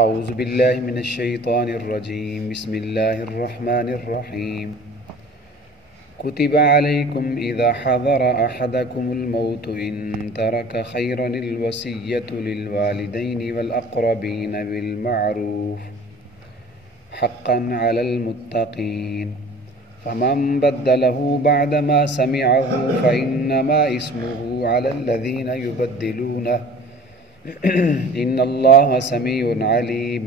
اعوذ باللہ من الشیطان الرجیم بسم اللہ الرحمن الرحیم كتب عليكم إذا حضر أحدكم الموت إن ترك خيرا الوصية للوالدين والأقربين بالمعروف حقا على المتقين فمن بدله بعدما سمعه فإنما اسمه على الذين يبدلونه إن الله سميع عليم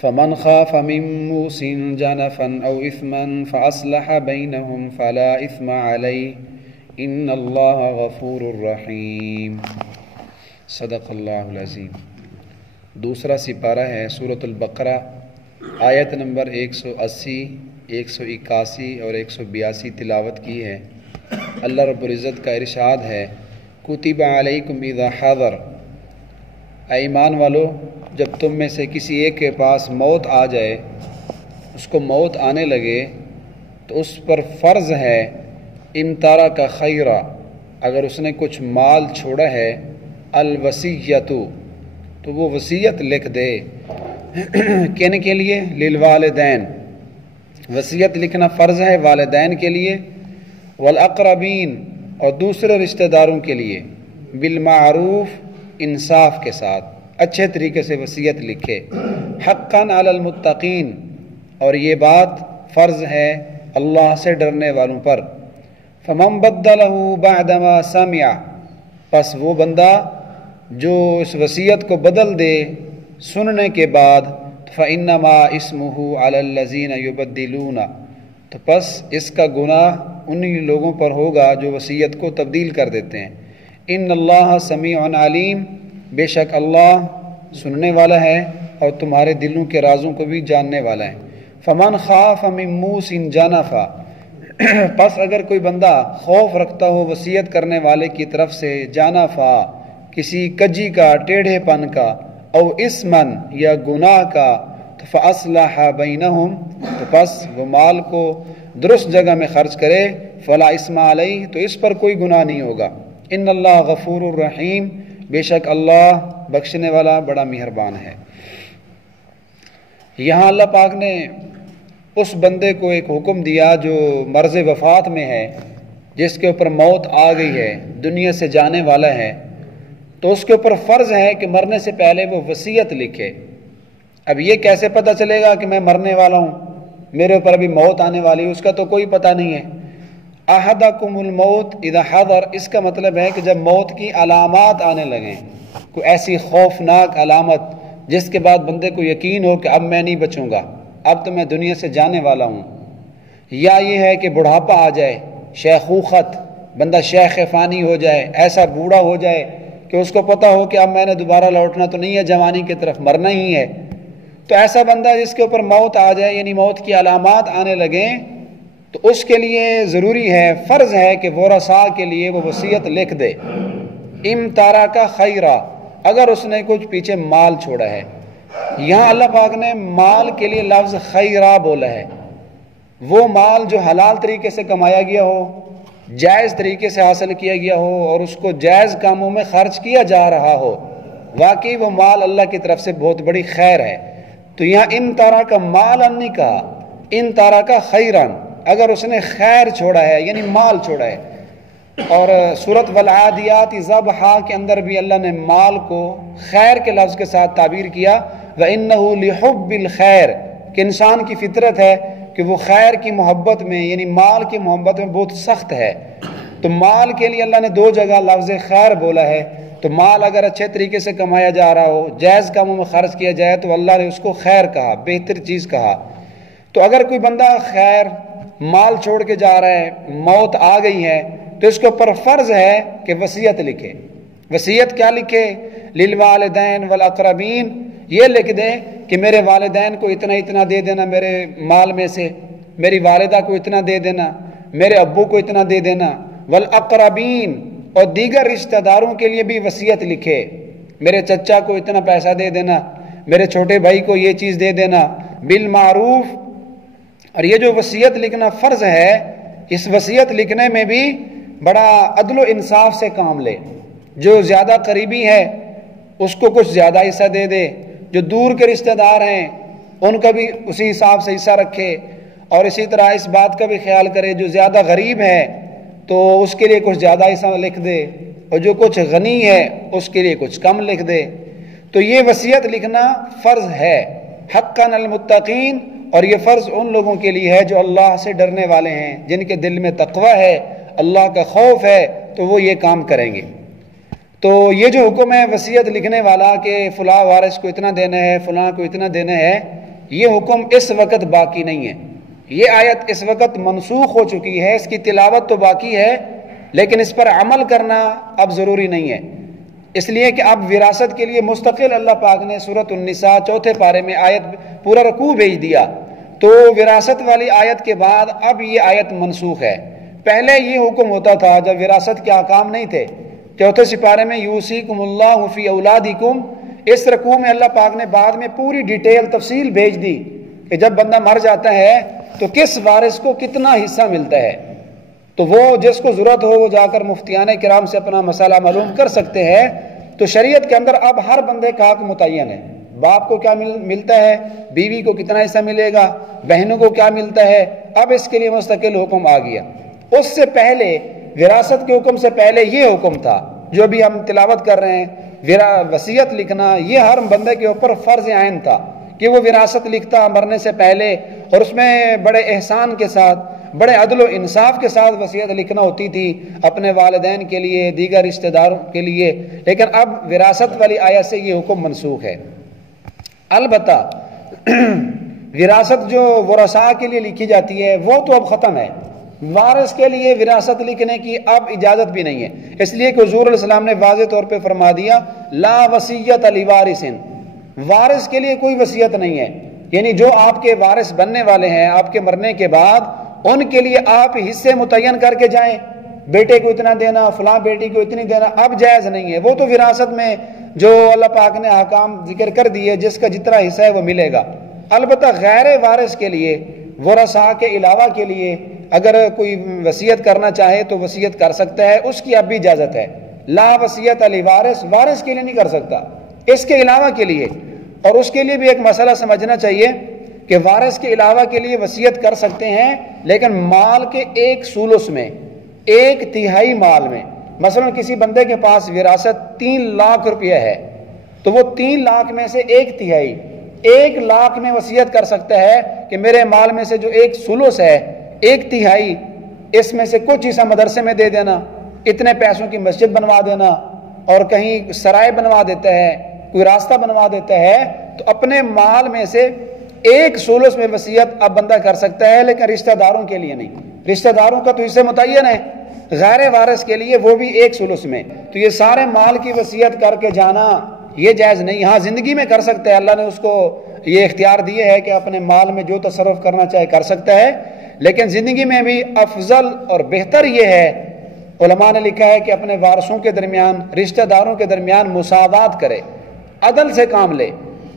فمن خاف من موص جنفا أو إثما فأصلح بينهم فلا إثم عليه إن الله غفور رحيم صدق اللہ العظیم۔ دوسرا سپارہ ہے سورۃ البقرہ، آیت نمبر 180، 181 اور 182 تلاوت کی ہے۔ اللہ رب العزت کا ارشاد ہے کتب علیکم اذا حضر، اے ایمان والو جب تم میں سے کسی ایک کے پاس موت آ جائے، اس کو موت آنے لگے تو اس پر فرض ہے ان ترک خیرا، اگر اس نے کچھ مال چھوڑا ہے، الوصیۃ تو وہ وصیت لکھ دے۔ کن کے لیے؟ للوالدین، وصیت لکھنا فرض ہے والدین کے لیے، والاقربین اور دوسرے رشتہ داروں کے لیے، بالمعروف انصاف کے ساتھ اچھے طریقے سے وصیت لکھے، حقا علی المتقین اور یہ بات فرض ہے اللہ سے ڈرنے والوں پر۔ فمن بدلہ بعدما سمع، پس وہ بندہ جو اس وصیت کو بدل دے سننے کے بعد، فإنما اسمہ علی الذین یبدلون، تو پس اس کا گناہ انہی لوگوں پر ہوگا جو وصیت کو تبدیل کر دیتے ہیں۔ ان اللہ سمیع علیم، بے شک اللہ سننے والا ہے اور تمہارے دلوں کے رازوں کو بھی جاننے والا ہے۔ فمن خاف من موص جنفا، پس اگر کوئی بندہ خوف رکھتا ہو وصیت کرنے والے کی طرف سے، جانفا کسی کجی کا، ٹیڑھے پن کا، او اسمن یا گناہ کا، تو فاصلح بینہم، تو پس وہ مال کو درست جگہ میں خرچ کرے، فلا اسم علیہ، تو اس پر کوئی گناہ نہیں ہوگا۔ ان اللہ غفور الرحیم، بے شک اللہ بخشنے والا بڑا مہربان ہے۔ یہاں اللہ پاک نے اس بندے کو ایک حکم دیا جو مرض وفات میں ہے، جس کے اوپر موت آ گئی ہے، دنیا سے جانے والا ہے، تو اس کے اوپر فرض ہے کہ مرنے سے پہلے وہ وصیت لکھے۔ اب یہ کیسے پتہ چلے گا کہ میں مرنے والا ہوں، میرے اوپر ابھی موت آنے والی، اس کا تو کوئی پتہ نہیں ہے۔ احدکم الموت اذا حضر، اس کا مطلب ہے کہ جب موت کی علامات آنے لگیں، کوئی ایسی خوفناک علامت جس کے بعد بندے کو یقین ہو کہ اب میں نہیں بچوں گا، اب تو میں دنیا سے جانے والا ہوں، یا یہ ہے کہ بڑھاپا آ جائے، شیخوخت، بندہ شیخ فانی ہو جائے، ایسا بوڑھا ہو جائے کہ اس کو پتہ ہو کہ اب میں نے دوبارہ لوٹنا تو نہیں ہے، جوانی کی طرف مرنا ہی ہے، تو ایسا بندہ جس کے اوپر موت آ جائے، یعنی موت کی علامات آنے لگیں، تو اس کے لیے ضروری ہے، فرض ہے کہ ورثاء کے لیے وہ وصیت لکھ دے۔ امتارا کا خیرہ، اگر اس نے کچھ پیچھے مال چھوڑا ہے، یہاں اللہ پاک نے مال کے لیے لفظ خیرہ بولا ہے، وہ مال جو حلال طریقے سے کمایا گیا ہو، جائز طریقے سے حاصل کیا گیا ہو اور اس کو جائز کاموں میں خرچ کیا جا رہا ہو، واقعی وہ مال اللہ کی طرف سے بہت بڑی خیر ہے۔ تو یہاں ان طرح کا مال نہیں کہا، ان طرح کا خیرن، اگر اس نے خیر چھوڑا ہے یعنی مال چھوڑا ہے۔ اور سورۃ والعادیات ضبحا کے اندر بھی اللہ نے مال کو خیر کے لفظ کے ساتھ تعبیر کیا، وَإِنَّهُ لِحُبِّ الْخَيْرِ، کہ انسان کی فطرت ہے کہ وہ خیر کی محبت میں یعنی مال کی محبت میں بہت سخت ہے۔ تو مال کے لیے اللہ نے دو جگہ لفظ خیر بولا ہے، تو مال اگر اچھے طریقے سے کمایا جا رہا ہو، جائز کاموں میں خرچ کیا جائے تو اللہ نے اس کو خیر کہا، بہتر چیز کہا۔ تو اگر کوئی بندہ خیر مال چھوڑ کے جا رہا ہے، موت آ گئی ہے، تو اس کے اوپر فرض ہے کہ وصیت لکھے۔ وصیت کیا لکھے؟ للوالدین والاقربین، یہ لکھ دے کہ میرے والدین کو اتنا اتنا دے دینا میرے مال میں سے، میری والدہ کو اتنا دے دینا، میرے ابو کو اتنا دے دینا، والاقربین اور دیگر رشتہ داروں کے لیے بھی وصیت لکھے، میرے چچا کو اتنا پیسہ دے دینا، میرے چھوٹے بھائی کو یہ چیز دے دینا، بالمعروف۔ اور یہ جو وصیت لکھنا فرض ہے، اس وصیت لکھنے میں بھی بڑا عدل و انصاف سے کام لے، جو زیادہ قریبی ہے اس کو کچھ زیادہ حصہ دے دے، جو دور کے رشتہ دار ہیں ان کا بھی اسی حساب سے حصہ رکھے، اور اسی طرح اس بات کا بھی خیال کرے جو زیادہ غریب ہے تو اس کے لیے کچھ زیادہ حصہ لکھ دے، اور جو کچھ غنی ہے اس کے لیے کچھ کم لکھ دے۔ تو یہ وصیت لکھنا فرض ہے، حقاً المتقین، اور یہ فرض ان لوگوں کے لیے ہے جو اللہ سے ڈرنے والے ہیں، جن کے دل میں تقوی ہے، اللہ کا خوف ہے، تو وہ یہ کام کریں گے۔ تو یہ جو حکم ہے وصیت لکھنے والا کہ فلاں وارث کو اتنا دینا ہے، فلاں کو اتنا دینا ہے، یہ حکم اس وقت باقی نہیں ہے۔ یہ آیت اس وقت منسوخ ہو چکی ہے، اس کی تلاوت تو باقی ہے لیکن اس پر عمل کرنا اب ضروری نہیں ہے، اس لیے کہ اب وراثت کے لیے مستقل اللہ پاک نے سورۃ النساء 4 پارے میں آیت پورا رکوع بھیج دیا، تو وراثت والی آیت کے بعد اب یہ آیت منسوخ ہے۔ پہلے یہ حکم ہوتا تھا جب وراثت کے احکام نہیں تھے، 4 سپارے میں یوصیکم اللہ فی اولادکم، اس رکوع میں اللہ پاک نے بعد میں پوری ڈیٹیل تفصیل بھیج دی کہ جب بندہ مر جاتا ہے تو کس وارث کو کتنا حصہ ملتا ہے، تو وہ جس کو ضرورت ہو وہ جا کر مفتیان کرام سے اپنا مسئلہ معلوم کر سکتے ہیں۔ تو شریعت کے اندر اب ہر بندے کا حق متعین ہے، باپ کو کیا ملتا ہے، بیوی کو کتنا حصہ ملے گا، بہنوں کو کیا ملتا ہے، اب اس کے لیے مستقل حکم آ گیا۔ اس سے پہلے وراثت کے حکم سے پہلے یہ حکم تھا جو ابھی ہم تلاوت کر رہے ہیں، وصیت لکھنا، یہ ہر بندے کے اوپر فرض عین تھا کہ وہ وراثت لکھتا مرنے سے پہلے، اور اس میں بڑے احسان کے ساتھ، بڑے عدل و انصاف کے ساتھ وصیت لکھنا ہوتی تھی اپنے والدین کے لیے، دیگر رشتہ داروں کے لیے۔ لیکن اب وراثت والی آیت سے یہ حکم منسوخ ہے۔ البتہ وراثت جو ورثاء کے لیے لکھی جاتی ہے وہ تو اب ختم ہے، وارث کے لیے وراثت لکھنے کی اب اجازت بھی نہیں ہے، اس لیے کہ حضور علیہ السلام نے واضح طور پہ فرما دیا لا وصیت لوارث، وارث کے لیے کوئی وصیت نہیں ہے، یعنی جو آپ کے وارث بننے والے ہیں آپ کے مرنے کے بعد ان کے لیے آپ حصے متعین کر کے جائیں، بیٹے کو اتنا دینا، فلاں بیٹی کو اتنی دینا، اب جائز نہیں ہے۔ وہ تو وراثت میں جو اللہ پاک نے احکام ذکر کر دیے جس کا جتنا حصہ ہے وہ ملے گا۔ البتہ غیر وارث کے لیے، ورثاء کے علاوہ کے لیے اگر کوئی وصیت کرنا چاہے تو وصیت کر سکتا ہے، اس کی اب بھی اجازت ہے۔ لا وصیت لوارث، وارث کے لیے نہیں کر سکتا، اس کے علاوہ کے لیے۔ اور اس کے لیے بھی ایک مسئلہ سمجھنا چاہیے کہ وارث کے علاوہ کے لیے وصیت کر سکتے ہیں لیکن مال کے 1/3 میں، 1/3 مال میں۔ مثلا کسی بندے کے پاس وراثت 3 لاکھ روپیہ ہے تو وہ 3 لاکھ میں سے 1/3، 1 لاکھ میں وصیت کر سکتا ہے کہ میرے مال میں سے جو 1/3 ہے، 1/3 اس میں سے کچھ حصہ مدرسے میں دے دینا، اتنے پیسوں کی مسجد بنوا دینا، اور کہیں سرائے بنوا دیتا ہے، کوئی راستہ بنوا دیتا ہے، تو اپنے مال میں سے 1/3 میں وصیت اب بندہ کر سکتا ہے، لیکن رشتہ داروں کے لیے نہیں۔ رشتہ داروں کا تو حصے متعین ہے، غیر وارث کے لیے وہ بھی 1/3 میں۔ تو یہ سارے مال کی وصیت کر کے جانا یہ جائز نہیں۔ ہاں زندگی میں کر سکتا ہے، اللہ نے اس کو یہ اختیار دیے ہے کہ اپنے مال میں جو تصرف کرنا چاہے کر سکتا ہے، لیکن زندگی میں بھی افضل اور بہتر یہ ہے، علماء نے لکھا ہے کہ اپنے وارثوں کے درمیان، رشتہ داروں کے درمیان مساوات کرے، عدل سے کام لے۔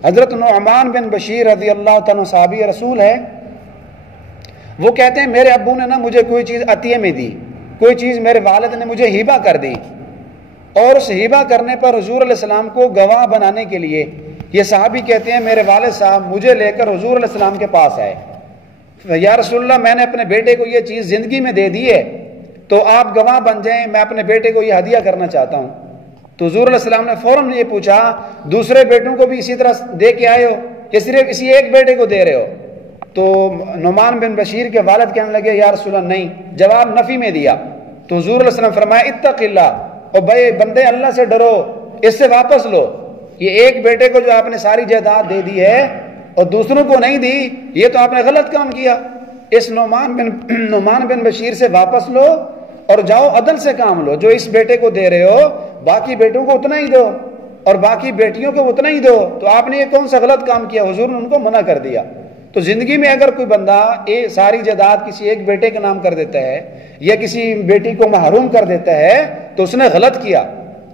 حضرت نعمان بن بشیر رضی اللہ تعالیٰ صحابی رسول ہے، وہ کہتے ہیں میرے ابو نے نا مجھے کوئی چیز عطیے میں دی، کوئی چیز میرے والد نے مجھے ہبہ کر دی، اور اس ہبہ کرنے پر حضور علیہ السلام کو گواہ بنانے کے لیے یہ صحابی کہتے ہیں میرے والد صاحب مجھے لے کر حضور علیہ السلام کے پاس آئے، یا رسول اللہ میں نے اپنے بیٹے کو یہ چیز زندگی میں دے دی ہے تو آپ گواہ بن جائیں، میں اپنے بیٹے کو یہ ہدیہ کرنا چاہتا ہوں۔ تو حضور علیہ السلام نے فوراً یہ پوچھا دوسرے بیٹوں کو بھی اسی طرح دے کے آئے ہو یا صرف اسی ایک بیٹے کو دے رہے ہو؟ تو نعمان بن بشیر کے والد کہنے لگے یا رسول اللہ نہیں، جواب نفی میں دیا۔ تو حضور علیہ السلام فرمایا اتق اللہ، اور بھائی بندے اللہ سے ڈرو، اس سے واپس لو، یہ ایک بیٹے کو جو آپ نے ساری جائیداد دے دی ہے اور دوسروں کو نہیں دی، یہ تو آپ نے غلط کام کیا، اس نعمان بن بشیر سے واپس لو اور جاؤ عدل سے کام لو، جو اس بیٹے کو دے رہے ہو باقی بیٹوں کو اتنا ہی دو اور باقی بیٹیوں کو اتنا ہی دو۔ تو آپ نے یہ کون سا غلط کام کیا؟ حضور نے ان کو منع کر دیا۔ تو زندگی میں اگر کوئی بندہ ساری جائیداد کسی ایک بیٹے کے نام کر دیتا ہے یا کسی بیٹی کو محروم کر دیتا ہے تو اس نے غلط کیا،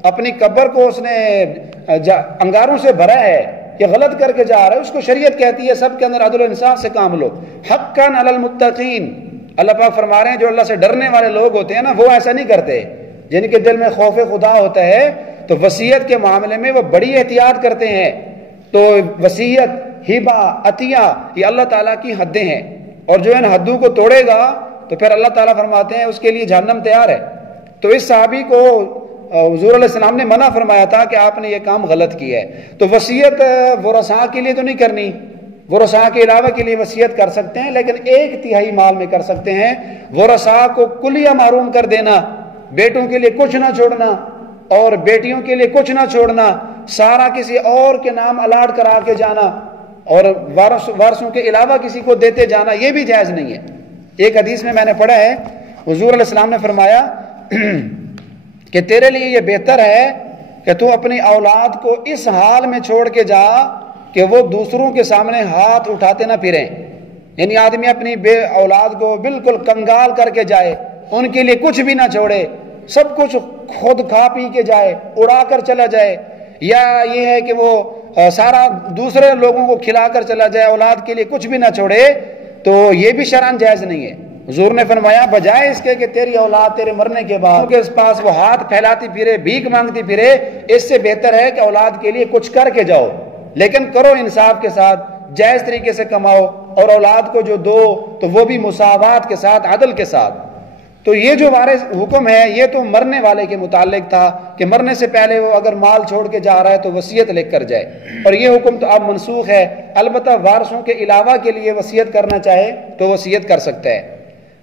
اپنی قبر کو اس نے انگاروں سے بھرا ہے، یہ غلط کر کے جا رہا ہے۔ اس کو شریعت کہتی ہے سب کے اندر عدل و انصاف سے کام لو، حقاً علی المتقین۔ اللہ پاک فرما رہے ہیں جو اللہ سے ڈرنے والے لوگ ہوتے ہیں نا وہ ایسا نہیں کرتے، جن کے دل میں خوف خدا ہوتا ہے تو وصیت کے معاملے میں وہ بڑی احتیاط کرتے ہیں، تو وصیت، ہبہ، عطیہ یہ اللہ تعالیٰ کی حدیں ہیں، اور جو ان حدوں کو توڑے گا تو پھر اللہ تعالیٰ فرماتے ہیں اس کے لیے جہنم تیار ہے۔ تو اس صحابی کو حضور علیہ السلام نے منع فرمایا تھا کہ آپ نے یہ کام غلط کیا ہے۔ تو وصیت ورثاء کے لیے تو نہیں کرنی، ورثاء کے علاوہ کے لیے وصیت کر سکتے ہیں، لیکن 1/3 مال میں کر سکتے ہیں۔ ورثاء کو کلیہ محروم کر دینا، بیٹوں کے لیے کچھ نہ چھوڑنا اور بیٹیوں کے لیے کچھ نہ چھوڑنا، سارا کسی اور کے نام الاٹ کرا کے جانا اور وارثوں کے علاوہ کسی کو دیتے جانا، یہ بھی جائز نہیں ہے۔ ایک حدیث میں نے پڑھا ہے حضور علیہ السلام نے فرمایا کہ تیرے لیے یہ بہتر ہے کہ تو اپنی اولاد کو اس حال میں چھوڑ کے جا کہ وہ دوسروں کے سامنے ہاتھ اٹھاتے نہ پھریں، یعنی آدمی اپنی اولاد کو بالکل کنگال کر کے جائے، ان کے لیے کچھ بھی نہ چھوڑے، سب کچھ خود کھا پی کے جائے، اڑا کر چلا جائے، یا یہ ہے کہ وہ سارا دوسرے لوگوں کو کھلا کر چلا جائے، اولاد کے لیے کچھ بھی نہ چھوڑے، تو یہ بھی شرعاً جائز نہیں ہے۔ حضور نے فرمایا بجائے اس کے کہ تیری اولاد تیرے مرنے کے بعد کے پاس وہ ہاتھ پھیلاتی پھرے، بھیک مانگتی پھرے، اس سے بہتر ہے کہ اولاد کے لیے کچھ کر کے جاؤ، لیکن کرو انصاف کے ساتھ، جائز طریقے سے کماؤ، اور اولاد کو جو دو تو وہ بھی مساوات کے ساتھ، عدل کے ساتھ۔ تو یہ جو وارث حکم ہے یہ تو مرنے والے کے متعلق تھا کہ مرنے سے پہلے وہ اگر مال چھوڑ کے جا رہا ہے تو وصیت لکھ کر جائے، اور یہ حکم تو اب منسوخ ہے۔ البتہ وارثوں کے علاوہ کے لیے وصیت کرنا چاہے تو وصیت کر سکتا ہے،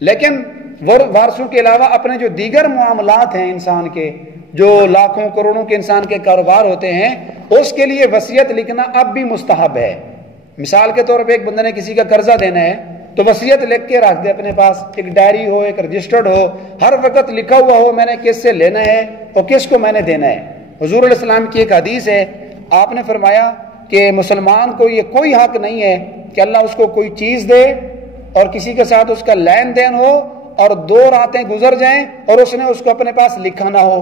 لیکن وارثوں کے علاوہ اپنے جو دیگر معاملات ہیں انسان کے، جو لاکھوں کروڑوں کے انسان کے کاروبار ہوتے ہیں، اس کے لیے وصیت لکھنا اب بھی مستحب ہے۔ مثال کے طور پہ ایک بندے نے کسی کا قرضہ دینا ہے تو وصیت لکھ کے رکھ دے اپنے پاس، ایک ڈائری ہو، ایک رجسٹرڈ ہو، ہر وقت لکھا ہوا ہو میں نے کس سے لینا ہے اور کس کو میں نے دینا ہے۔ حضور علیہ السلام کی ایک حدیث ہے، آپ نے فرمایا کہ مسلمان کو یہ کوئی حق نہیں ہے کہ اللہ اس کو کوئی چیز دے اور کسی کے ساتھ اس کا لین دین ہو اور 2 راتیں گزر جائیں اور اس نے اس کو اپنے پاس لکھا نہ ہو،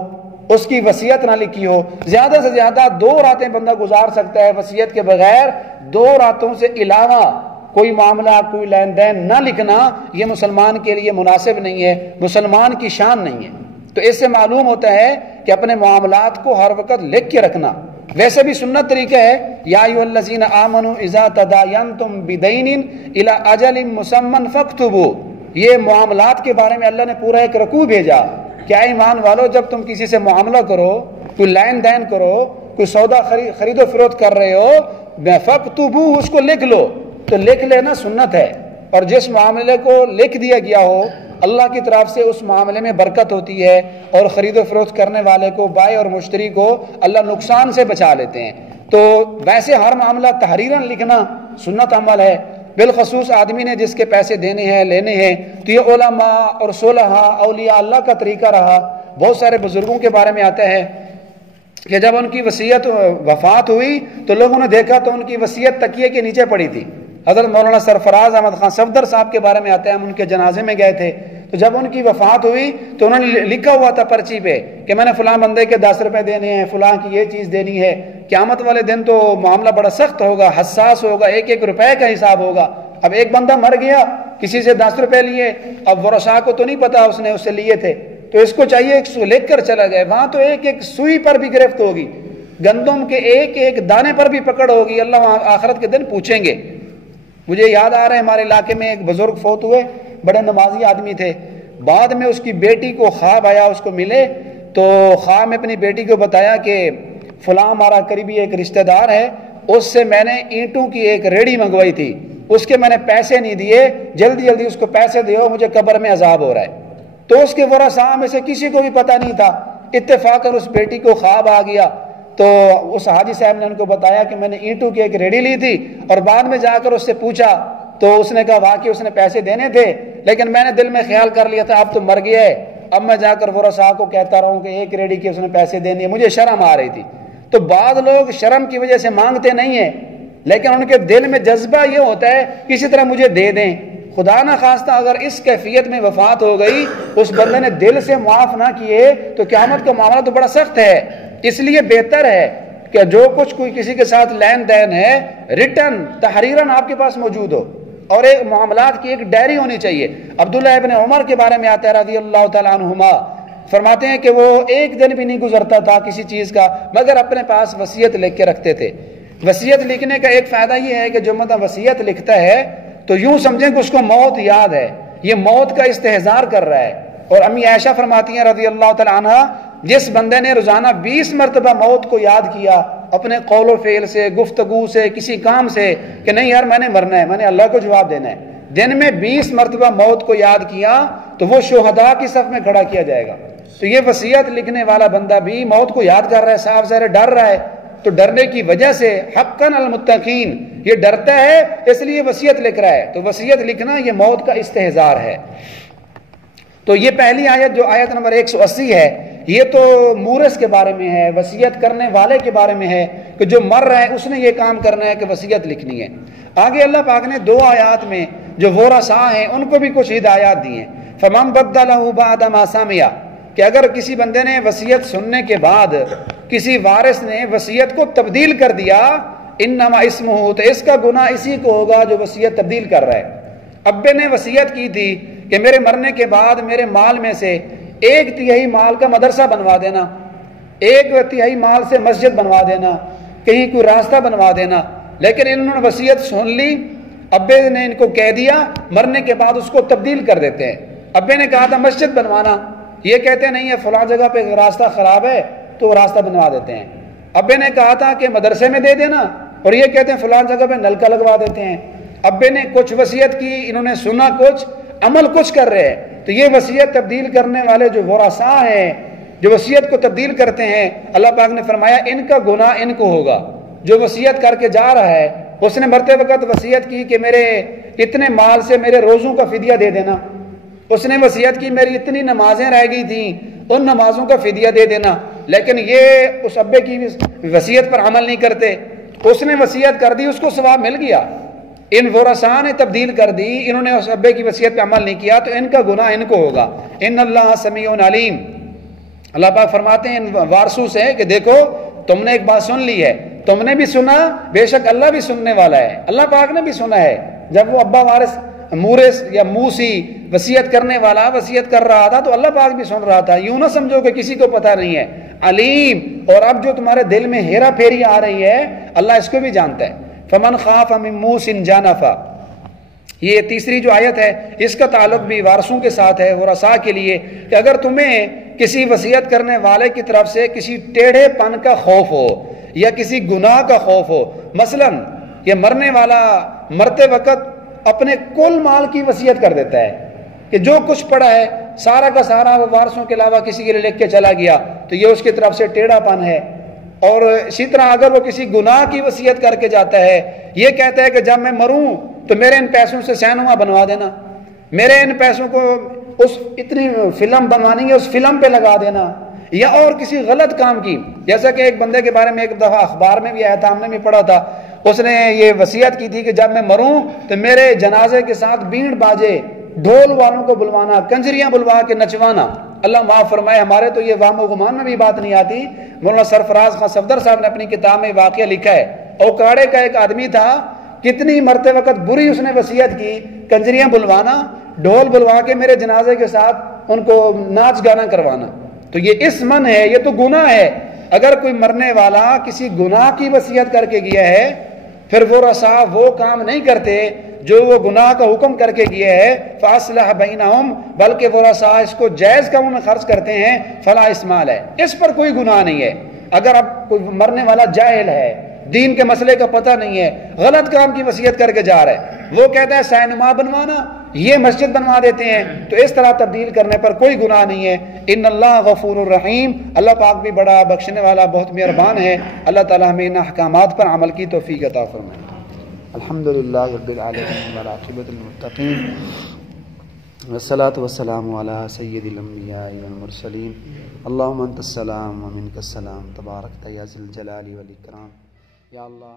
اس کی وصیت نہ لکھی ہو۔ زیادہ سے زیادہ 2 راتیں بندہ گزار سکتا ہے وصیت کے بغیر، 2 راتوں سے علاوہ کوئی معاملہ، کوئی لین دین نہ لکھنا یہ مسلمان کے لیے مناسب نہیں ہے، مسلمان کی شان نہیں ہے۔ تو اس سے معلوم ہوتا ہے کہ اپنے معاملات کو ہر وقت لکھ کے رکھنا۔ ویسے بھی سنت طریقہ ہے، یا ایھا الذین آمنوا اذا تداینتم بدین الی اجل مسمى فاکتبوا، یہ معاملات کے بارے میں اللہ نے پورا ایک رکوع بھیجا۔ کیا ایمان والو، جب تم کسی سے معاملہ کرو، کوئی لین دین کرو، کوئی سودا خرید و فروخت کر رہے ہو، فاکتبوا، اس کو لکھ لو۔ تو لکھ لینا سنت ہے، اور جس معاملے کو لکھ دیا گیا ہو اللہ کی طرف سے اس معاملے میں برکت ہوتی ہے، اور خرید و فروخت کرنے والے کو، بائع اور مشتری کو اللہ نقصان سے بچا لیتے ہیں۔ تو ویسے ہر معاملہ تحریراً لکھنا سنت عمل ہے، بالخصوص آدمی نے جس کے پیسے دینے ہیں، لینے ہیں، تو یہ علماء اور صلحاء، اولیاء اللہ کا طریقہ رہا۔ بہت سارے بزرگوں کے بارے میں آتا ہے کہ جب ان کی وفات ہوئی تو لوگوں نے دیکھا تو ان کی وصیت تکیے کے نیچے پڑی تھی۔ حضرت مولانا سرفراز احمد خان صفدر صاحب کے بارے میں آتا ہے، ہم ان کے جنازے میں گئے تھے، تو جب ان کی وفات ہوئی تو انہوں نے لکھا ہوا تھا پرچی پہ کہ میں نے فلاں بندے کے 10 روپے دینے ہیں، فلاں کی یہ چیز دینی ہے۔ قیامت والے دن تو معاملہ بڑا سخت ہوگا، حساس ہوگا، 1-1 روپے کا حساب ہوگا۔ اب ایک بندہ مر گیا، کسی سے 10 روپے لیے، اب ورثاء کو تو نہیں پتا اس نے اس سے لیے تھے، تو اس کو چاہیے ایک لکھ کر چلا جائے، وہاں تو 1-1 سوئی پر بھی گرفت ہوگی، گندم کے 1-1 دانے پر بھی پکڑ ہوگی، اللہ وہاں آخرت کے دن پوچھیں گے۔ مجھے یاد آ رہا ہے ہمارے علاقے میں ایک بزرگ فوت ہوئے، بڑے نمازی آدمی تھے، بعد میں اس کی بیٹی کو خواب آیا، اس کو ملے تو خواب میں اپنی بیٹی کو بتایا کہ فلاں ہمارا قریبی ایک رشتہ دار ہے، اس سے میں نے اینٹوں کی ایک ریڑھی منگوائی تھی، اس کے میں نے پیسے نہیں دیے، جلدی جلدی اس کو پیسے دیو، مجھے قبر میں عذاب ہو رہا ہے۔ تو اس کے ورثاء میں سے کسی کو بھی پتہ نہیں تھا، اتفاقاً اس بیٹی کو خواب آ گیا، تو اس حاجی صاحب نے ان کو بتایا کہ میں نے اینٹوں کی ایک ریڑھی لی تھی، اور بعد میں جا کر اس سے پوچھا تو اس نے کہا واقعی اس نے پیسے دینے تھے، لیکن میں نے دل میں خیال کر لیا تھا اب تو مر گیا ہے، اب میں جا کر ورثاء کو کہتا رہوں کہ ایک ریڑھی کی اس نے پیسے دینے، مجھے شرم آ رہی تھی۔ تو بعض لوگ شرم کی وجہ سے مانگتے نہیں ہیں، لیکن ان کے دل میں جذبہ یہ ہوتا ہے کسی طرح مجھے دے دیں۔ خدا نہ خواستہ اگر اس کیفیت میں وفات ہو گئی، اس بندے نے دل سے معاف نہ کیے، تو قیامت کا معاملہ تو بڑا سخت ہے۔ اس لیے بہتر ہے کہ جو کچھ کوئی کسی کے ساتھ لین دین ہے ریٹن تحریراً آپ کے پاس موجود ہو، اور ایک معاملات کی ایک ڈائری ہونی چاہیے۔ عبداللہ ابن عمر کے بارے میں آتا ہے رضی اللہ تعالیٰ عنہما، فرماتے ہیں کہ وہ ایک دن بھی نہیں گزرتا تھا کسی چیز کا مگر اپنے پاس وصیت لکھ کے رکھتے تھے۔ وصیت لکھنے کا ایک فائدہ یہ ہے کہ جو بندہ وصیت لکھتا ہے تو یوں سمجھیں کہ اس کو موت یاد ہے، یہ موت کا استحضار کر رہا ہے۔ اور امی عائشہ فرماتی ہیں رضی اللہ تعالی عنہ، جس بندے نے روزانہ 20 مرتبہ موت کو یاد کیا اپنے قول و فعل سے، گفتگو سے، کسی کام سے، کہ نہیں یار میں نے مرنا ہے، میں نے اللہ کو جواب دینا ہے، دن میں 20 مرتبہ موت کو یاد کیا تو وہ شہداء کی صف میں کھڑا کیا جائے گا۔ تو یہ وصیت لکھنے والا بندہ بھی موت کو یاد کر رہا ہے، صاف ظاہر ڈر رہا ہے، تو ڈرنے کی وجہ سے حقاً المتقین، یہ ڈرتا ہے اس لیے وصیت لکھ رہا ہے۔ تو وصیت لکھنا یہ موت کا استحضار ہے۔ تو یہ پہلی آیت جو آیت نمبر 180 ہے، یہ تو مورث کے بارے میں ہے، وصیت کرنے والے کے بارے میں ہے کہ جو مر رہا ہے اس نے یہ کام کرنا ہے کہ وصیت لکھنی ہے۔ آگے اللہ پاک نے 2 آیات میں جو ورثاء ہیں ان کو بھی کچھ ہدایات دی ہیں۔ فَمَن بَدَّلَهُ بَعْدَ مَا سَمِعَ، کہ اگر کسی بندے نے وصیت سننے کے بعد کسی وارث نے وصیت کو تبدیل کر دیا، انما اسمہ، تو اس کا گناہ اسی کو ہوگا جو وصیت تبدیل کر رہا ہے۔ ابے نے وصیت کی تھی کہ میرے مرنے کے بعد میرے مال میں سے 1/3 مال کا مدرسہ بنوا دینا، 1/3 مال سے مسجد بنوا دینا، کہیں کوئی راستہ بنوا دینا، لیکن انہوں نے وصیت سن لی، ابے نے ان کو کہہ دیا، مرنے کے بعد اس کو تبدیل کر دیتے ہیں۔ ابے نے کہا تھا مسجد بنوانا، یہ کہتے نہیں ہے فلاں جگہ پہ راستہ خراب ہے تو وہ راستہ بنوا دیتے ہیں۔ ابے نے کہا تھا کہ مدرسے میں دے دینا، اور یہ کہتے ہیں فلاں جگہ پہ نلکا لگوا دیتے ہیں۔ ابے نے کچھ وصیت کی، انہوں نے سنا کچھ، عمل کچھ کر رہے ہیں۔ تو یہ وصیت تبدیل کرنے والے جو ورثاء ہیں، جو وصیت کو تبدیل کرتے ہیں، اللہ پاک نے فرمایا ان کا گناہ ان کو ہوگا۔ جو وصیت کر کے جا رہا ہے، اس نے مرتے وقت وصیت کی کہ میرے اتنے مال سے میرے روزوں کا فدیہ دے دینا، اس نے وصیت کی میری اتنی نمازیں رہ گئی تھیں ان نمازوں کا فدیہ دے دینا، لیکن یہ اس ابے کی وصیت پر عمل نہیں کرتے، اس نے وصیت کر دی، اس کو ثواب مل گیا۔ ان ورثاء نے تبدیل کر دی، انہوں نے اس ابے کی وصیت پہ عمل نہیں کیا، تو ان کا گناہ ان کو ہوگا۔ ان اللہ سمیع علیم، اللہ پاک فرماتے ہیں ان وارثوں سے کہ دیکھو تم نے ایک بات سن لی ہے، تم نے بھی سنا، بے شک اللہ بھی سننے والا ہے۔ اللہ پاک نے بھی سنا ہے، جب وہ ابا وارث مورث یا موسی وصیت کرنے والا وصیت کر رہا تھا تو اللہ پاک بھی سن رہا تھا، یوں نہ سمجھو کہ کسی کو پتہ نہیں ہے۔ علیم، اور اب جو تمہارے دل میں ہیرا پھیری آ رہی ہے اللہ اس کو بھی جانتا ہے۔ فمن خاف من موس جانفا، یہ تیسری جو آیت ہے اس کا تعلق بھی وارثوں کے ساتھ ہے، ورثاء کے لیے، کہ اگر تمہیں کسی وصیت کرنے والے کی طرف سے کسی ٹیڑھے پن کا خوف ہو یا کسی گناہ کا خوف ہو، مثلا یہ مرنے والا مرتے وقت اپنے کل مال کی وصیت کر دیتا ہے کہ جو کچھ پڑا ہے سارا کا سارا وہ وارثوں کے علاوہ کسی کے لیے لکھ کے چلا گیا، تو یہ اس کی طرف سے ٹیڑھا پن ہے۔ اور اسی طرح اگر وہ کسی گناہ کی وصیت کر کے جاتا ہے، یہ کہتا ہے کہ جب میں مروں تو میرے ان پیسوں سے سینما بنوا دینا، میرے ان پیسوں کو اس اتنی فلم بنوانی ہے اس فلم پہ لگا دینا، یا اور کسی غلط کام کی، جیسا کہ ایک بندے کے بارے میں ایک دفعہ اخبار میں بھی آیا تھا، ہم نے بھی پڑھا تھا، اس نے یہ وصیت کی تھی کہ جب میں مروں تو میرے جنازے کے ساتھ بینڈ باجے، ڈھول والوں کو بلوانا، کنجریاں بلوا کے نچوانا۔ اللہ معاف فرمائے، ہمارے تو یہ وام و گمان میں بھی بات نہیں آتی۔ مولانا سرفراز خان صفدر صاحب نے اپنی کتاب میں واقعہ لکھا ہے، اوکاڑے کا ایک آدمی تھا، کتنی مرتے وقت بری اس نے وصیت کی، کنجریاں بلوانا، ڈھول بلوا کے میرے جنازے کے ساتھ ان کو ناچ گانا کروانا۔ تو یہ اسمن ہے، یہ تو گناہ ہے۔ اگر کوئی مرنے والا کسی گناہ کی وصیت کر کے گیا ہے، پھر وہ ورثاء وہ کام نہیں کرتے جو وہ گناہ کا حکم کر کے گیا ہے، فاصلح بینہم، بلکہ ورثاء اس کو جائز کاموں میں خرچ کرتے ہیں، فلا اسمال ہے، اس پر کوئی گناہ نہیں ہے۔ اگر اب کوئی مرنے والا جاہل ہے، دین کے مسئلے کا پتہ نہیں ہے، غلط کام کی وصیت کر کے جا رہا ہے، وہ کہتا ہے سینما بنوانا، یہ مسجد بنوا دیتے ہیں، تو اس طرح تبدیل کرنے پر کوئی گناہ نہیں ہے۔ ان اللہ غفور الرحیم، اللہ پاک بھی بڑا بخشنے والا بہت مہربان ہے۔ اللہ تعالی ہمیں ان احکامات پر عمل کی توفیق عطا فرمائے۔ الحمدللہ رب العالمین والعاقبۃ للمتقین والصلاۃ والسلام علی سید الانبیاء والمرسلین، اللہم انت السلام ومنک السلام، تبارکت یا ذی الجلال والاکرام۔ یا اللہ